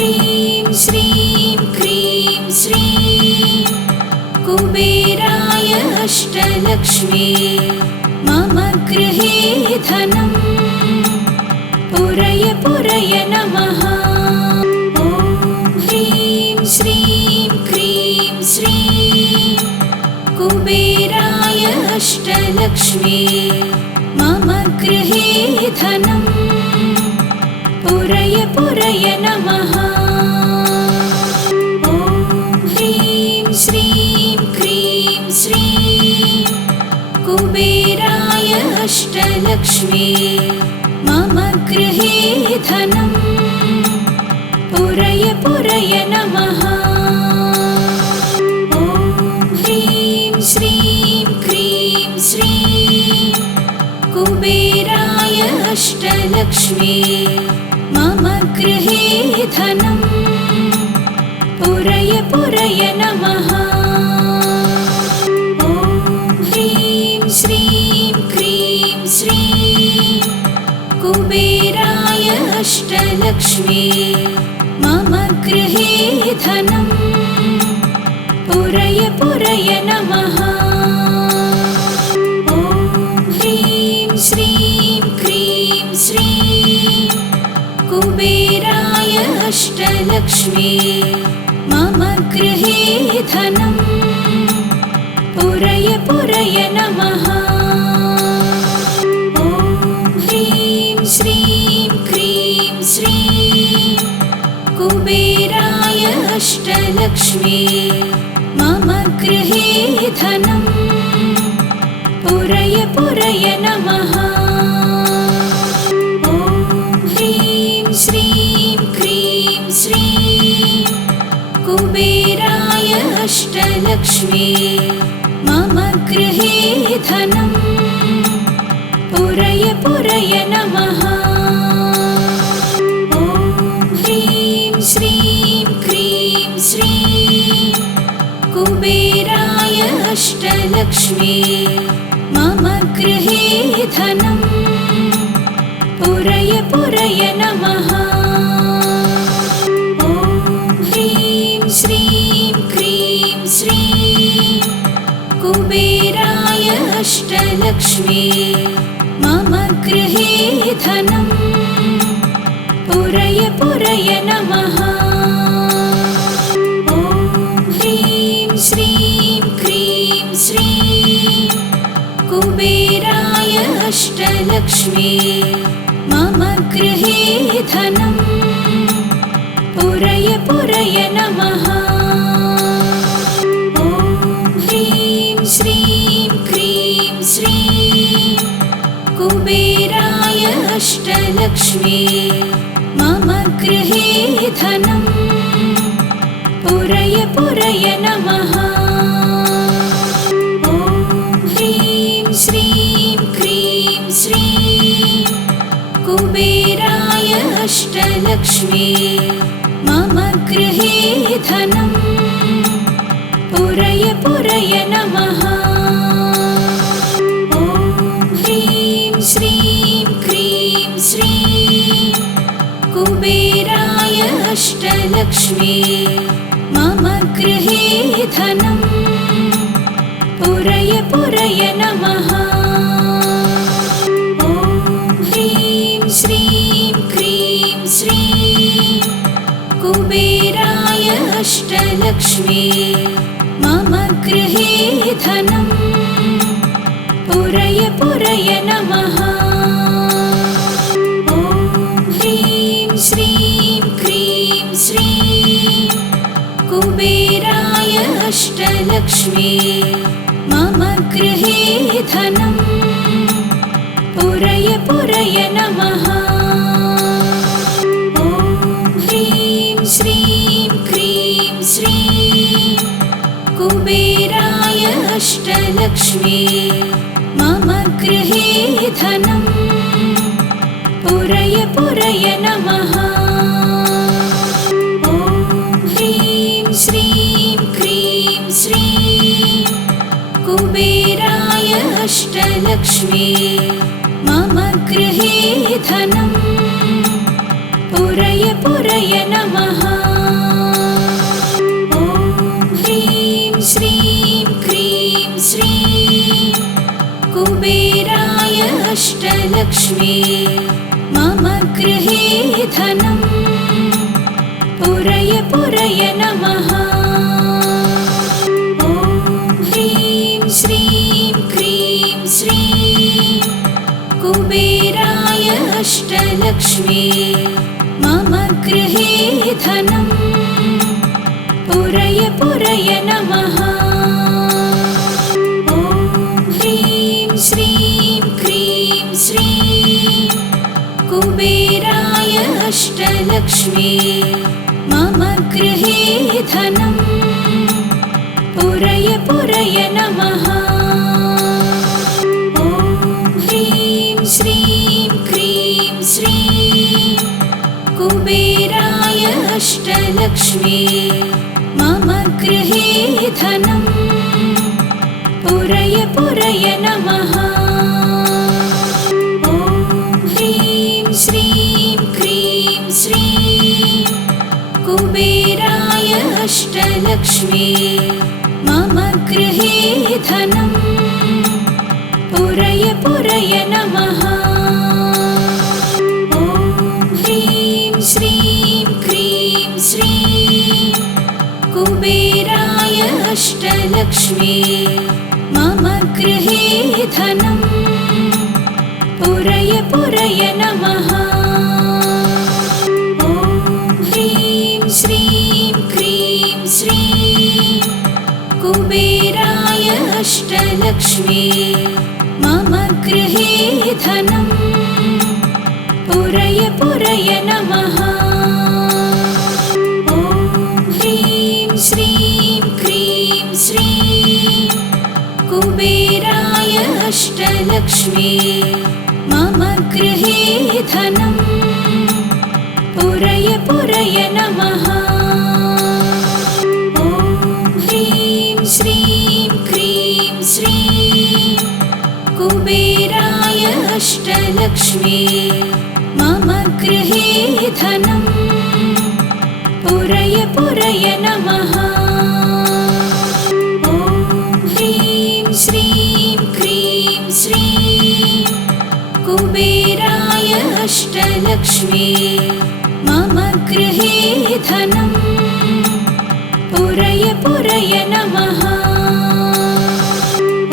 ह्रीं श्रीं क्रीं श्रीं कुबेराय अष्टलक्ष्मी मम गृहे धनं पुरय पुरय नमः। ॐ ह्रीं श्रीं क्रीं श्रीं कुबेराय अष्टलक्ष्मी मम गृहे धनं पुरय पुरय नमः। ॐ ह्रीं श्रीं क्रीं श्रीं कुबेराय अष्टलक्ष्मी मम गृहे धनं पुरय पुरय नमः। ॐ ह्रीं श्रीं क्रीं श्रीं कुबेराय अष्टलक्ष्मी मम गृहे धनं पुरय पुरय नमः। ॐ ह्रीं श्रीं क्रीं श्रीं कुबेराय अष्टलक्ष्मी मम गृहे धनं पुरय पुरय नमः। ॐ ह्रीं श्रीं क्रीं श्रीं कुबेराय अष्टलक्ष्मी मम गृहे धनं पुरय पुरय नमः। ॐ ह्रीं श्रीं क्रीं श्रीं कुबेराय अष्टलक्ष्मी मम गृहे धनं पुरय पुरय नमः। ॐ ह्रीं श्रीं क्रीं श्रीं कुबेराय अष्टलक्ष्मी मम गृहे धनं पुरय पुरय नमः। ॐ ह्रीं श्रीं क्रीं श्रीं कुबेराय अष्टलक्ष्मी मम गृहे धनं पुरय पुरय नमः। ॐ ह्रीं श्रीं क्रीं श्रीं कुबेराय अष्टलक्ष्मी मम गृहे धनं पुरय पुरय नमः। ॐ ह्रीं श्रीं क्रीं श्रीं कुबेराय अष्टलक्ष्मी मम गृहे धनं पुरय पुरय नमः। ॐ ह्रीं श्रीं क्रीं श्रीं कुबेराय अष्टलक्ष्मी मम गृहे धनं पुरय पुरय नमः। ॐ ह्रीं श्रीं क्रीं श्रीं कुबेराय अष्टलक्ष्मी मम गृहे धनं पुरय पुरय नमः। ॐ ह्रीं श्रीं क्रीं श्रीं कुबेराय अष्टलक्ष्मी मम गृहे धनं पुरय पुरय नमः। ॐ ह्रीं श्रीं क्रीं श्रीं कुबेराय अष्टलक्ष्मी मम गृहे धनं पुरय पुरय नमः। ॐ ह्रीं श्रीं क्रीं श्रीं कुबेराय अष्टलक्ष्मी मम गृहे धनं पुरय पुरय नमः। ॐ ह्रीं श्रीं क्रीं श्रीं कुबेराय अष्टलक्ष्मी मम गृहे धनं पुरय पुरय नमः। ॐ ह्रीं श्रीं क्रीं श्रीं कुबेराय अष्टलक्ष्मी मम गृहे धनं पुरय पुरय नमः। ॐ ह्रीं श्रीं क्रीं श्रीं कुबेराय अष्टलक्ष्मी मम गृहे धनम् पुरय पुरय नमः। ॐ ह्रीं श्रीं क्रीं श्रीं कुबेराय अष्टलक्ष्मी मम गृहे धनम् पुरय पुरय नमः। ॐ ह्रीं श्रीं क्रीं श्रीं कुबेराय अष्टलक्ष्मी मम गृहे धनम् पुरय पुरय नमः। ॐ ह्रीं श्रीं क्रीं श्रीं कुबेराय अष्टलक्ष्मी मम गृहे धनम् पुरय पुरय नमः। ॐ ह्रीं श्रीं क्रीं श्रीं कुबेराय अष्टलक्ष्मी मम गृहे धनम् पुरय पुरय नमः। ॐ ह्रीं श्रीं क्रीं श्रीं कुबेराय अष्टलक्ष्मी मम गृहे धनम् पुरय पुरय नमः। ॐ ह्रीं श्रीं क्रीं श्रीं कुबेराय अष्टलक्ष्मी मम गृहे धनम् पुरय पुरय नमः। ॐ ह्रीं श्रीं क्रीं श्रीं कुबेराय अष्टलक्ष्मी मम गृहे धनम् पुरय पुरय नमः। ॐ ह्रीं श्रीं क्रीं श्रीं कुबेराय अष्टलक्ष्मी मम गृहे धनम् पुरय पुरय नमः। ॐ ह्रीं श्रीं क्रीं श्रीं कुबेराय अष्टलक्ष्मी मम गृहे धनम् पुरय पुरय नमः।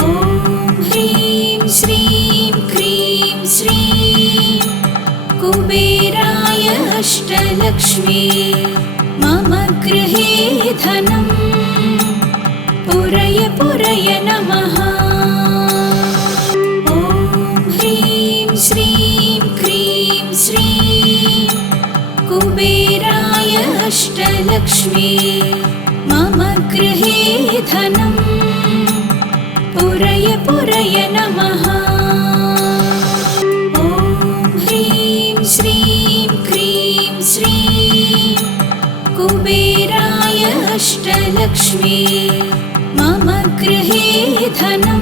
ॐ ह्रीं श्रीं क्रीं श्रीं कुबेराय अष्टलक्ष्मी मम गृहे धनम् पुरय पुरय नमः। ॐ ह्रीं श्रीं क्रीं श्रीं कुबेराय अष्टलक्ष्मी मम गृहे धनम् पुरय पुरय नमः। ॐ ह्रीं श्रीं क्रीं श्रीं कुबेराय अष्टलक्ष्मी मम गृहे धनम्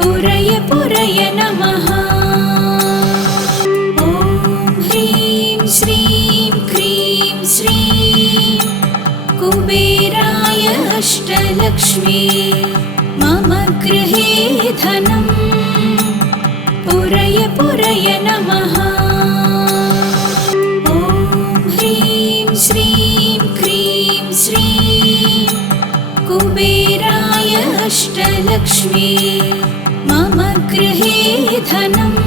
पुरय पुरय नमः। ॐ ह्रीं श्रीं क्रीं श्रीं कुबेराय अष्टलक्ष्मी मम गृहे धनम् पुरय पुरय नमः। ॐ ह्रीं श्रीं क्रीं श्रीं कुबेराय अष्टलक्ष्मी मम गृहे धनम्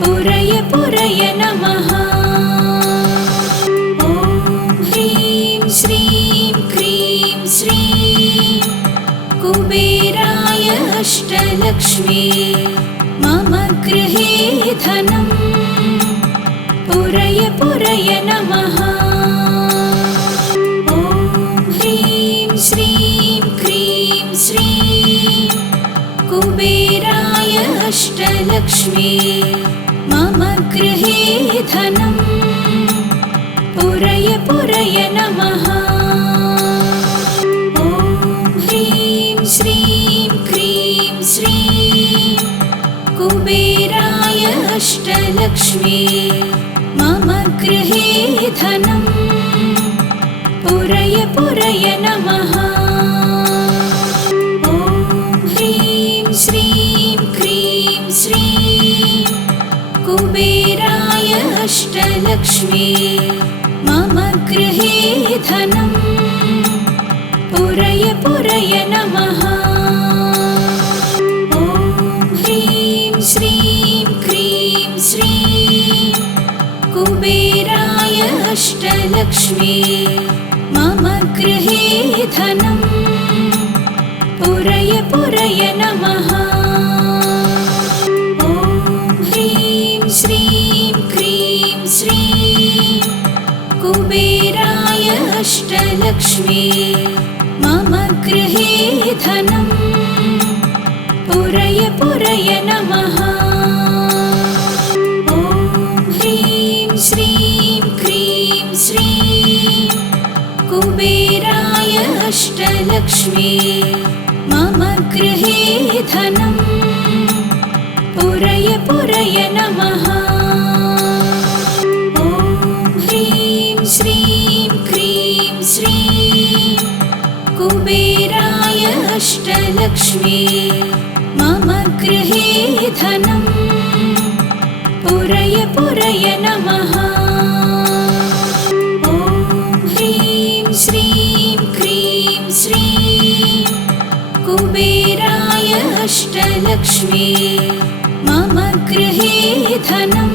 पुरय पुरय नमः। ॐ ह्रीं श्रीं क्रीं श्रीं कुबेराय अष्टलक्ष्मी मम गृहे धनम् पुरय पुरय नमः। ॐ ह्रीं श्रीं क्रीं श्रीं कुबेराय अष्टलक्ष्मी मम गृहे धनम् पुरय पुरय नमः। ॐ ह्रीं श्रीं क्रीं श्रीं कुबेराय अष्टलक्ष्मी मम गृहे धनं पुरय पुरय नमः। ॐ ह्रीं श्रीं क्रीं श्रीं कुबेराय अष्टलक्ष्मी मम गृहे धनं पुरय पुरय नमः। ॐ ह्रीं श्रीं क्रीं श्रीं कुबेराय अष्टलक्ष्मी मम गृहे धनं पुरय पुरय नमः। ॐ ह्रीं श्रीं क्रीं श्रीं कुबेराय अष्टलक्ष्मी मम गृहे धनं पुरय पुरय नमः। ॐ ह्रीं श्रीं क्रीं श्रीं कुबेराय अष्टलक्ष्मी मम गृहे धनं पुरय पुरय नमः। ॐ ह्रीं श्रीं क्रीं श्रीं कुबेराय अष्टलक्ष्मी मम गृहे धनं पुरय पुरय नमः। ॐ ह्रीं श्रीं क्रीं श्रीं कुबेराय अष्टलक्ष्मी मम गृहे धनं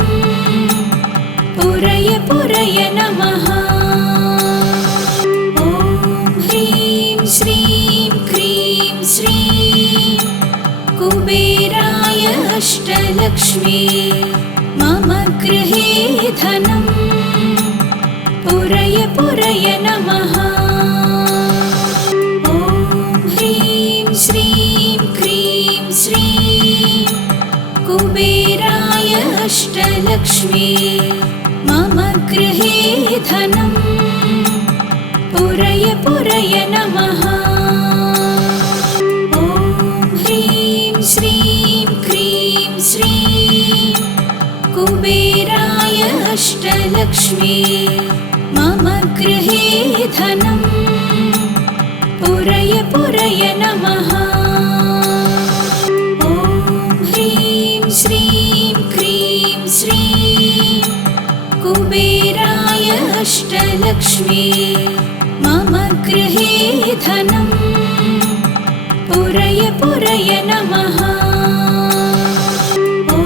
पुरय पुरय नमः। ॐ ह्रीं श्रीं क्रीं श्रीं कुबेराय अष्टलक्ष्मी मम गृहे धनं पुरय पुरय नमः। ॐ ह्रीं श्रीं क्रीं श्रीं कुबेराय अष्टलक्ष्मी मम गृहे धनं पुरय पुरय नमः। ॐ ह्रीं श्रीं क्रीं श्रीं कुबेराय अष्टलक्ष्मी मम गृहे धनं पुरय पुरय नमः। ॐ ह्रीं श्रीं क्रीं श्रीं कुबेराय अष्टलक्ष्मी मम गृहे धनं पुरय पुरय नमः। ॐ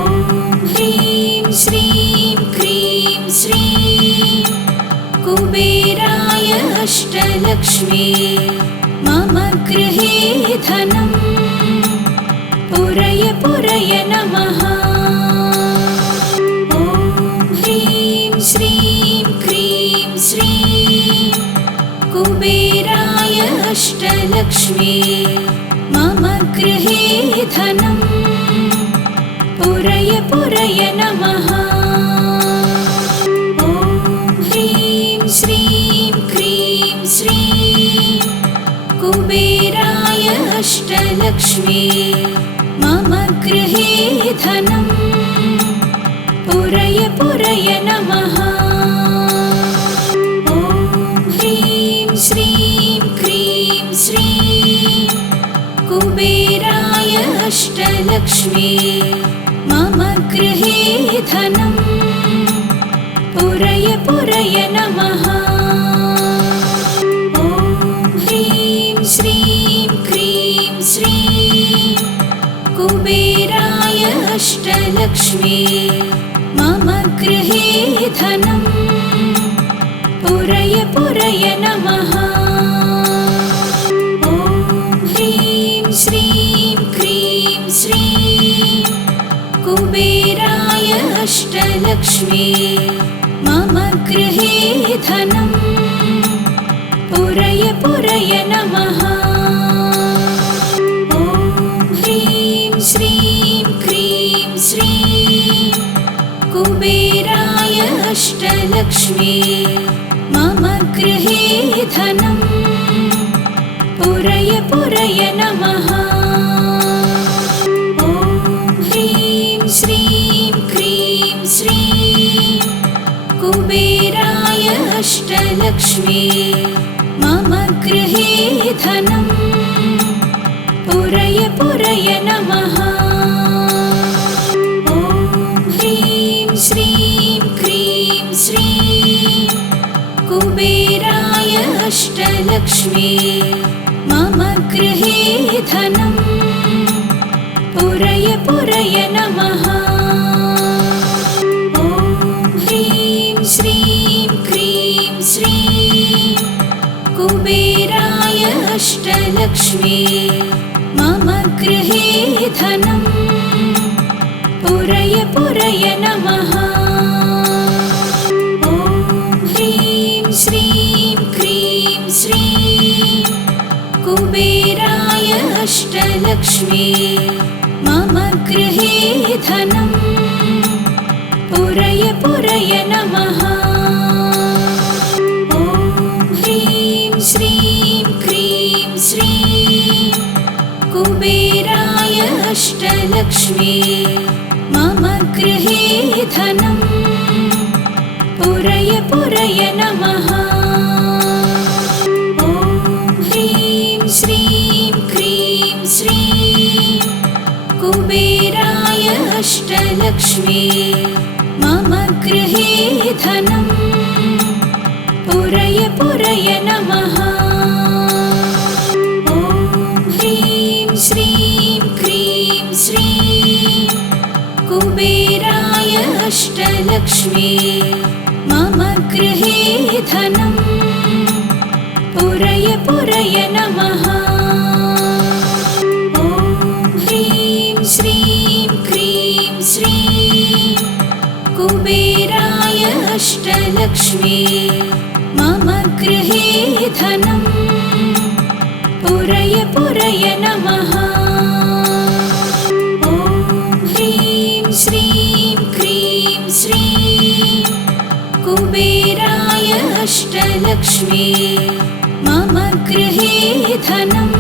ह्रीं श्रीं क्रीं श्रीं कुबेराय अष्टलक्ष्मी मम गृहे धनं पुरय पुरय नमः। ॐ ह्रीं श्रीं क्रीं श्रीं कुबेराय अष्टलक्ष्मी मम गृहे धनं पुरय पुरय नमः। ॐ ह्रीं श्रीं क्रीं श्रीं कुबेराय अष्टलक्ष्मी मम गृहे धनं पुरय पुरय नमः। ॐ ह्रीं श्रीं क्रीं श्रीं कुबेराय अष्टलक्ष्मी मम गृहे धनं पुरय पुरय नमः। ॐ ह्रीं श्रीं क्रीं श्रीं कुबेराय अष्टलक्ष्मी मम गृहे धनं पुरय पुरय नमः। ॐ ह्रीं श्रीं क्रीं श्रीं कुबेराय अष्टलक्ष्मी मम गृहे धनं पुरय पुरय नमः। ॐ ह्रीं श्रीं क्रीं श्रीं कुबेराय अष्टलक्ष्मी मम गृहे धनं पुरय पुरय नमः। ॐ ह्रीं श्रीं क्रीं श्रीं कुबेराय अष्टलक्ष्मी मम गृहे धनम् पुरय पुरय नमः। ॐ ह्रीं श्रीं क्रीं श्रीं कुबेराय अष्टलक्ष्मी मम गृहे धनम् पुरय पुरय नमः। ॐ ह्रीं श्रीं क्रीं श्रीं कुबेराय अष्टलक्ष्मी मम गृहे धनम् पुरय पुरय नमः। ॐ ह्रीं श्रीं क्रीं श्रीं कुबेराय अष्टलक्ष्मी मम गृहे धनम् पुरय पुरय नमः। ॐ ह्रीं श्रीं क्रीं श्रीं कुबेराय अष्टलक्ष्मी मम गृहे धनम् पुरय पुरय नमः। ॐ ह्रीं श्रीं क्रीं श्रीं कुबेराय अष्टलक्ष्मी मम गृहे धनम् पुरय पुरय नमः। ॐ ह्रीं श्रीं क्रीं श्रीं कुबेराय अष्टलक्ष्मी मम गृहे धनम् पुरय पुरय नमः। ॐ ह्रीं श्रीं क्रीं श्रीं कुबेराय अष्टलक्ष्मी मम गृहे धनम् पुरय पुरय नमः। ॐ ह्रीं श्रीं क्रीं श्रीं कुबेराय अष्टलक्ष्मी मम गृहे धनम्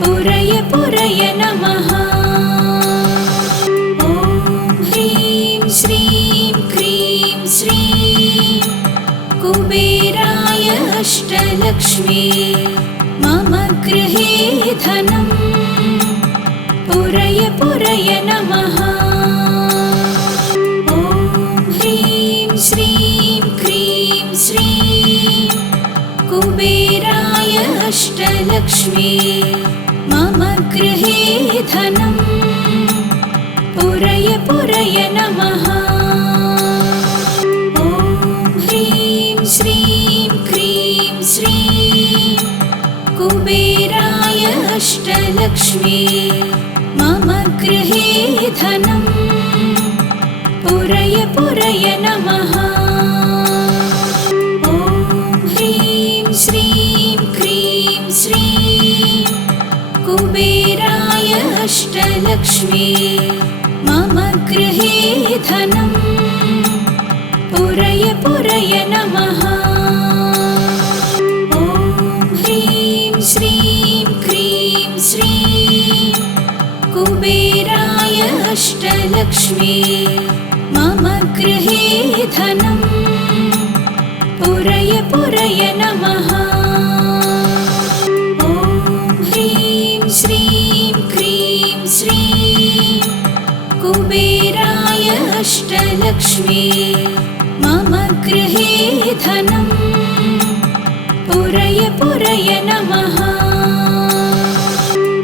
पुरय पुरय नमः। ॐ ह्रीं श्रीं क्रीं श्रीं कुबेराय अष्टलक्ष्मी मम गृहे धनम् पुरय पुरय नमः। ॐ ह्रीं श्रीं क्रीं श्रीं कुबेराय अष्टलक्ष्मी मम गृहे धनम् पुरय पुरय नमः। ॐ ह्रीं श्रीं क्रीं श्रीं कुबेराय अष्टलक्ष्मी मम गृहे धनम् पुरय पुरय नमः। ॐ ह्रीं श्रीं क्रीं श्रीं कुबेराय अष्टलक्ष्मी मम गृहे धनम् पुरय पुरय नमः। ॐ ह्रीं श्रीं क्रीं श्रीं कुबेराय अष्टलक्ष्मी मम गृहे धनम् पुरय पुरय नमः। ॐ ह्रीं श्रीं क्रीं श्रीं कुबेराय अष्टलक्ष्मी मम गृहे धनम् पुरय पुरय नमः।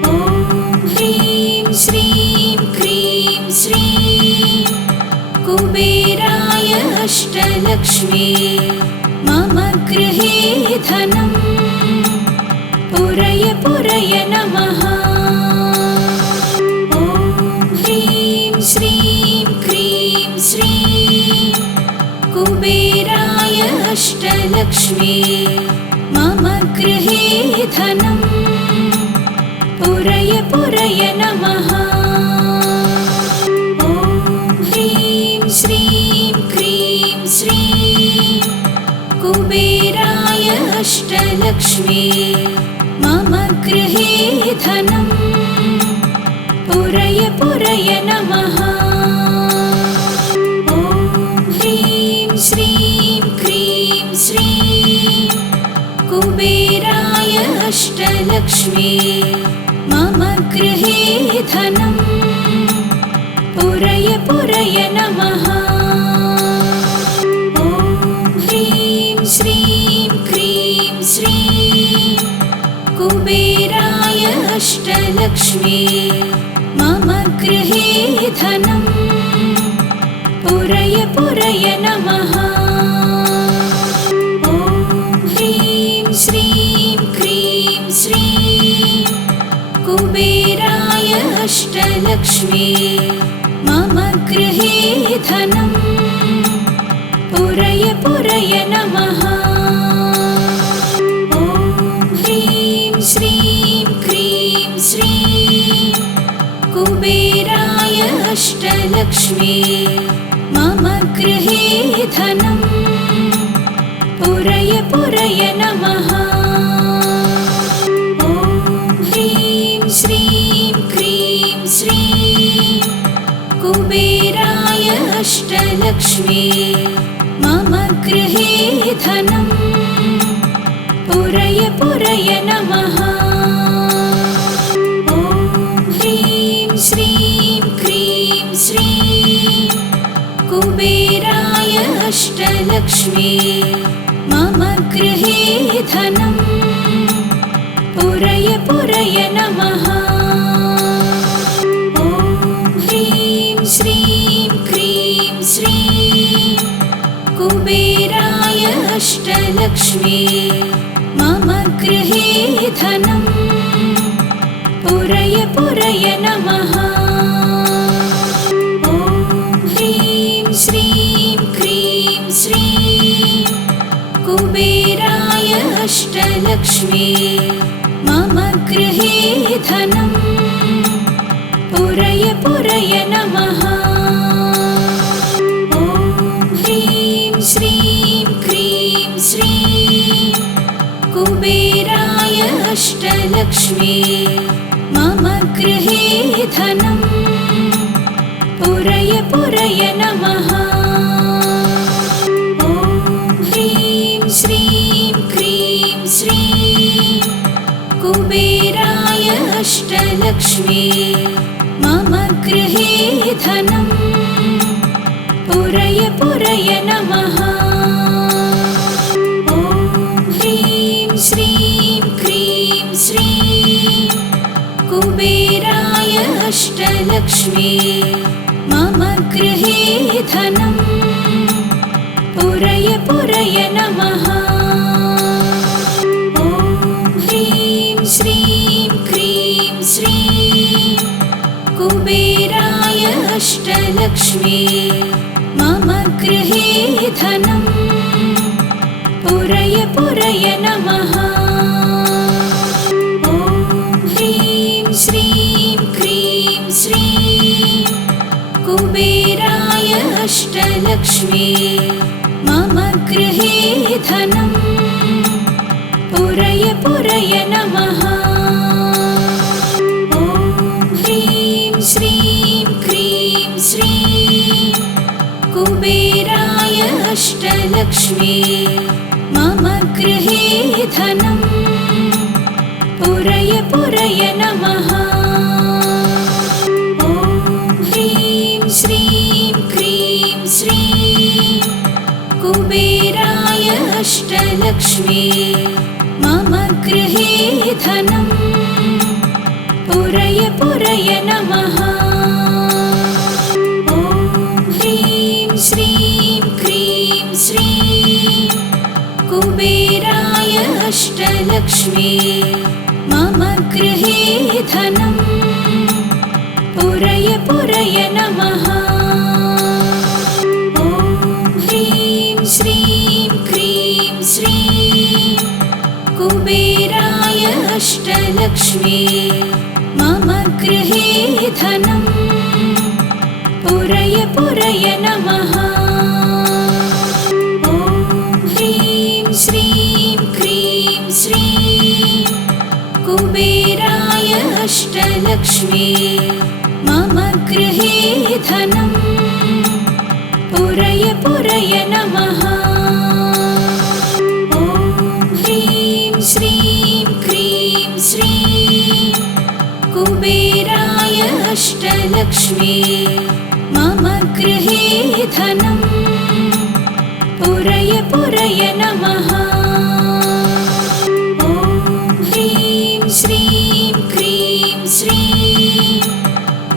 ॐ ह्रीं श्रीं क्रीं श्रीं कुबेराय अष्टलक्ष्मी मम गृहे धनम् पुरय पुरय नमः। ॐ ह्रीं श्रीं क्रीं श्रीं कुबेराय अष्टलक्ष्मी मम गृहे धनम् पुरय पुरय नमः। ॐ ह्रीं श्रीं क्रीं श्रीं कुबेराय अष्टलक्ष्मी मम गृहे धनम् पुरय पुरय नमः। ॐ ह्रीं श्रीं क्रीं श्रीं कुबेराय अष्टलक्ष्मी मम गृहे धनं पुरय पुरय नमः। ॐ ह्रीं श्रीं क्रीं श्रीं कुबेराय अष्टलक्ष्मी मम गृहे धनं पुरय पुरय नमः। ॐ ह्रीं श्रीं क्रीं श्रीं कुबेराय अष्टलक्ष्मी मम गृहे धनं पुरय पुरय नमः। ॐ ह्रीं श्रीं क्रीं श्रीं कुबेराय अष्टलक्ष्मी मम गृहे धनं पुरय पुरय नमः। ॐ ह्रीं श्रीं क्रीं श्रीं कुबेराय अष्टलक्ष्मी मम गृहे धनं पुरय पुरय नमः। ॐ ह्रीं श्रीं क्रीं श्रीं कुबेराय अष्टलक्ष्मी मम गृहे धनं पुरय पुरय नमः। ॐ ह्रीं श्रीं क्रीं श्रीं कुबेराय अष्टलक्ष्मी मम गृहे धनं पुरय पुरय नमः। ॐ ह्रीं श्रीं क्रीं श्रीं कुबेराय अष्टलक्ष्मी मम गृहे धनं पुरय पुरय नमः। ॐ ह्रीं श्रीं क्रीं श्रीं कुबेराय अष्टलक्ष्मी मम गृहे धनं पुरय पुरय नमः। ॐ ह्रीं श्रीं क्रीं श्रीं कुबेराय अष्टलक्ष्मी मम गृहे धनं पुरय पुरय नमः। ॐ ह्रीं श्रीं क्रीं श्रीं कुबेराय अष्टलक्ष्मी मम गृहे धनं पुरय पुरय नमः। ॐ ह्रीं श्रीं क्रीं श्रीं कुबेराय अष्टलक्ष्मी मम गृहे धनं पुरय पुरय नमः। ॐ ह्रीं श्रीं क्रीं श्रीं कुबेराय अष्टलक्ष्मी मम गृहे धनं पुरय पुरय नमः। ॐ ह्रीं श्रीं क्रीं श्रीं कुबेराय अष्टलक्ष्मी मम गृहे धनं पुरय पुरय नमः। ॐ ह्रीं श्रीं क्रीं श्रीं कुबेराय अष्टलक्ष्मी मम गृहे धनं पुरय पुरय नमः। ॐ ह्रीं श्रीं क्रीं श्रीं कुबेराय अष्टलक्ष्मी मम गृहे धनं पुरय पुरय नमः। ॐ ह्रीं श्रीं क्रीं श्रीं कुबेराय अष्टलक्ष्मी मम गृहे धनं पुरय पुरय नमः। ॐ ह्रीं श्रीं क्रीं श्रीं कुबेराय अष्टलक्ष्मी मम गृहे धनं पुरय पुरय नमः। अष्टलक्ष्मी मम गृहे धनं पुरय पुरय नमः। ॐ ह्रीं श्रीं क्रीं श्रीं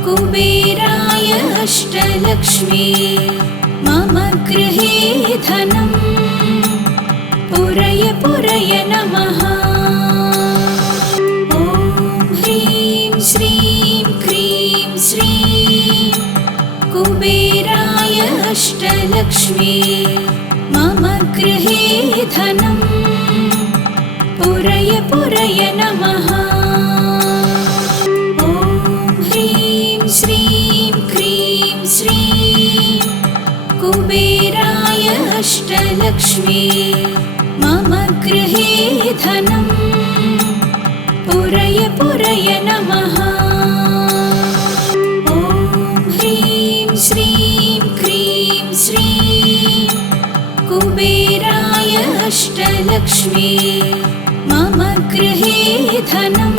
कुबेराय अष्टलक्ष्मी मम गृहे धनं पुरय पुरय नमः। ॐ ह्रीं श्रीं क्रीं श्रीं कुबेराय अष्टलक्ष्मी मम गृहे धनं पुरय पुरय नमः। ॐ ह्रीं श्रीं क्रीं श्रीं कुबेराय अष्टलक्ष्मी मम गृहे धनं पुरय पुरय नमः। ॐ ह्रीं श्रीं क्रीं श्रीं कुबेराय अष्टलक्ष्मी मम गृहे धनं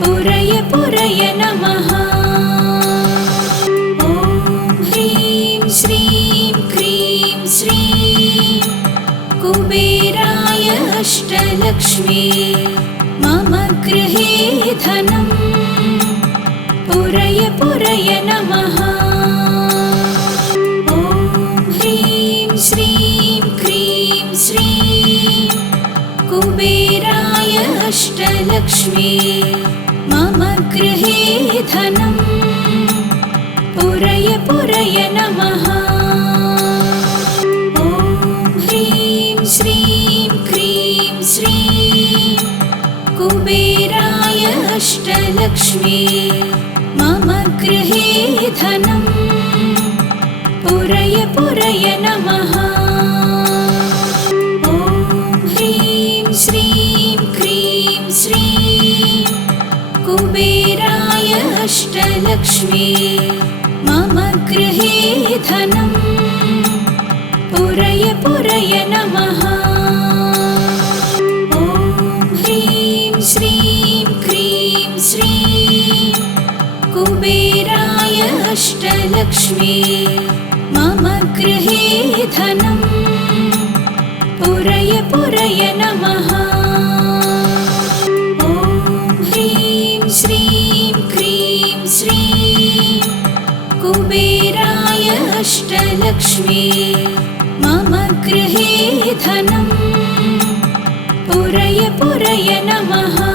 पुरय पुरय नमः। ॐ ह्रीं श्रीं क्रीं श्रीं कुबेराय अष्टलक्ष्मी मम गृहे धनं पुरय पुरय नमः। ॐ ह्रीं श्रीं क्रीं श्रीं कुबेराय अष्टलक्ष्मी मम गृहे धनं पुरय पुरय नमः। ॐ ह्रीं श्रीं क्रीं श्रीं कुबेराय अष्टलक्ष्मी मम गृहे धनं पुरय पुरय नमः। ॐ ह्रीं श्रीं क्रीं श्रीं कुबेराय अष्टलक्ष्मी मम गृहे धनं पुरय पुरय नमः। ॐ ह्रीं श्रीं क्रीं श्रीं कुबेराय अष्टलक्ष्मी मम गृहे धनं पुरय पुरय नमः। ॐ ह्रीं श्रीं क्रीं श्रीं कुबेराय अष्टलक्ष्मी मम गृहे धनं पुरय पुरय नमः।